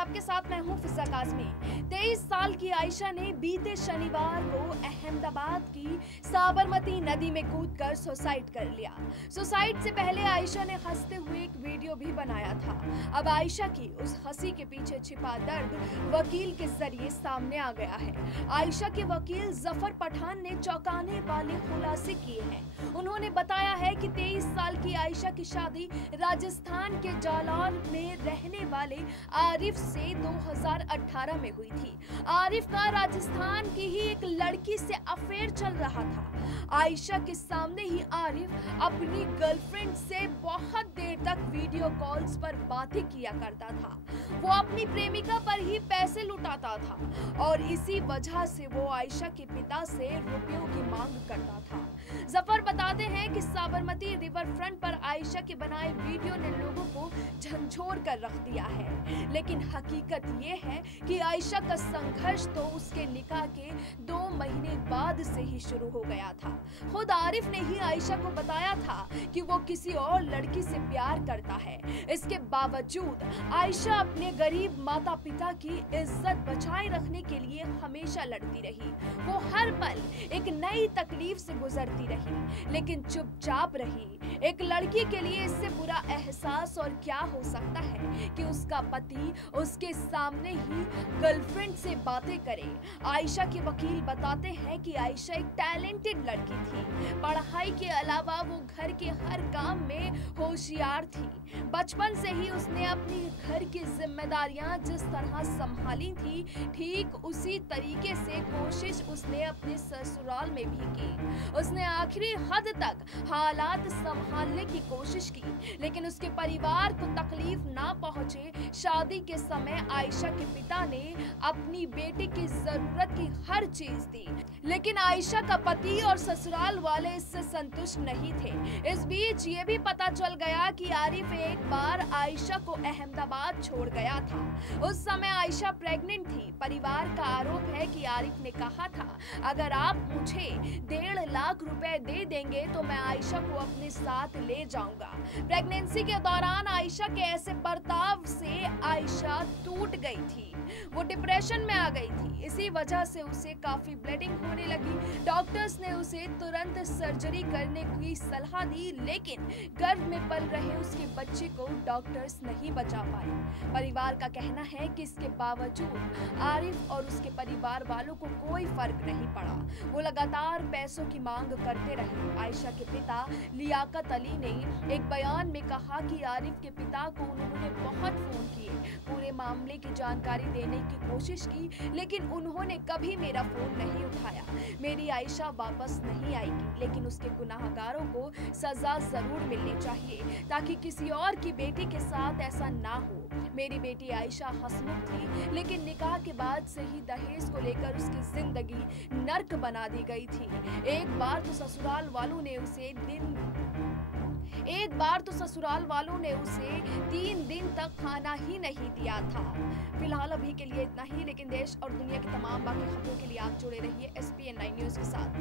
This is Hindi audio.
आपके साथ मैं हूं फिजा काज़मी। 23 साल की आयशा ने बीते शनिवार को अहमदाबाद की साबरमती नदी में कूदकर सुसाइड कर लिया। सुसाइड से पहले आयशा ने हंसते हुए एक वीडियो भी बनाया था। अब आयशा की उस हंसी के पीछे छिपा दर्द वकील के जरिए सामने आ गया है। आयशा के वकील जफर पठान ने चौंकाने वाले खुलासे किए हैं। उन्होंने बताया है कि 23 साल की आयशा की शादी राजस्थान के जालौर में रहने वाले आरिफ से 2018 में हुई थी। आरिफ का राजस्थान की ही एक लड़की से अफेयर चल रहा था। आयशा के सामने ही आरिफ अपनी गर्लफ्रेंड से बहुत देर तक वीडियो कॉल्स पर बातें किया करता था। वो अपनी प्रेमिका पर ही पैसे लुटाता था और इसी वजह से वो आयशा के पिता से रुपयों की मांग करता था। जफर बताते हैं कि साबरमती रिवर फ्रंट पर आयशा के बनाए वीडियो ने लोगों को झंझोर कर रख दिया है, लेकिन हकीकत ये है कि आयशा का संघर्ष तो उसके निकाह के 2 महीने बाद से ही शुरू हो गया था। खुद आरिफ ने ही आयशा को बताया था कि वो किसी और लड़की से प्यार करता है। इसके बावजूद आयशा अपने गरीब माता पिता की इज्जत बचाए रखने के लिए हमेशा लड़ती रही। वो हर पल एक नई तकलीफ से गुजरती रही, लेकिन चुपचाप रही। एक लड़की के लिए इससे बुरा एहसास और क्या हो सकता है कि उसका पति उसके सामने ही गर्लफ्रेंड से बातें करे। आयशा के वकील बताते हैं कि आयशा एक टैलेंटेड लड़की थी। पढ़ाई के अलावा वो घर के हर काम में होशियार थी। बचपन से ही उसने अपनी घर की जिम्मेदारियां जिस तरह संभाली थी, ठीक उसी तरीके से कोशिश उसने अपने ससुराल में भी की। उसने आखिरी हद तक हालात संभालने की कोशिश की, लेकिन उसके परिवार को तकलीफ ना पहुंचे। शादी के समय आयशा के पिता ने अपनी बेटी की जरूरत की हर चीज दी, लेकिन आयशा का पति और ससुराल वाले इससे संतुष्ट नहीं थे। इस बीच ये भी पता चल गया कि आरिफ एक बार आयशा को अहमदाबाद छोड़ गया था। उस समय आयशा प्रेग्नेंट थी। परिवार का आरोप है कि आरिफ ने कहा था, अगर आप मुझे 1.5 लाख रुपए दे देंगे तो मैं आयशा को अपने साथ ले जाऊंगा। प्रेगनेंसी के दौरान आयशा के ऐसे बर्ताव से आयशा टूट गई थी। वो डिप्रेशन में आ गई थी। इसी वजह से उसे काफी ब्लीडिंग होने लगी। डॉक्टर्स ने उसे तुरंत सर्जरी करने की सलाह दी, लेकिन गर्भ में पल रहे उसके बच्चे को डॉक्टर्स नहीं बचा पाए। परिवार का कहना है कि इसके बावजूद आरिफ और उसके परिवार वालों को कोई फर्क नहीं पड़ा। वो लगातार पैसों की मांग करते रहे। आयशा के पिता लियाकत अली ने एक बयान में कहा कि आरिफ के पिता को उन्होंने बहुत फोन किए, पूरे मामले की जानकारी देने की कोशिश की, लेकिन उन्होंने कभी मेरा फोन नहीं उठाया। मेरी आयशा वापस नहीं आएगी, लेकिन उसके गुनाहगारों को सजा जरूर मिलनी चाहिए ताकि किसी और की बेटी के साथ ऐसा ना हो। मेरी बेटी आयशा हंसमुख थी, लेकिन निकाह के बाद से ही दहेज को लेकर उसकी जिंदगी नर्क बना दी गई थी। एक बार तो ससुराल वालों ने उसे 3 दिन तक खाना ही नहीं दिया था। फिलहाल अभी के लिए इतना ही, लेकिन देश और दुनिया की तमाम बाकी खबरों के लिए आप जुड़े रहिए SPN9 न्यूज के साथ।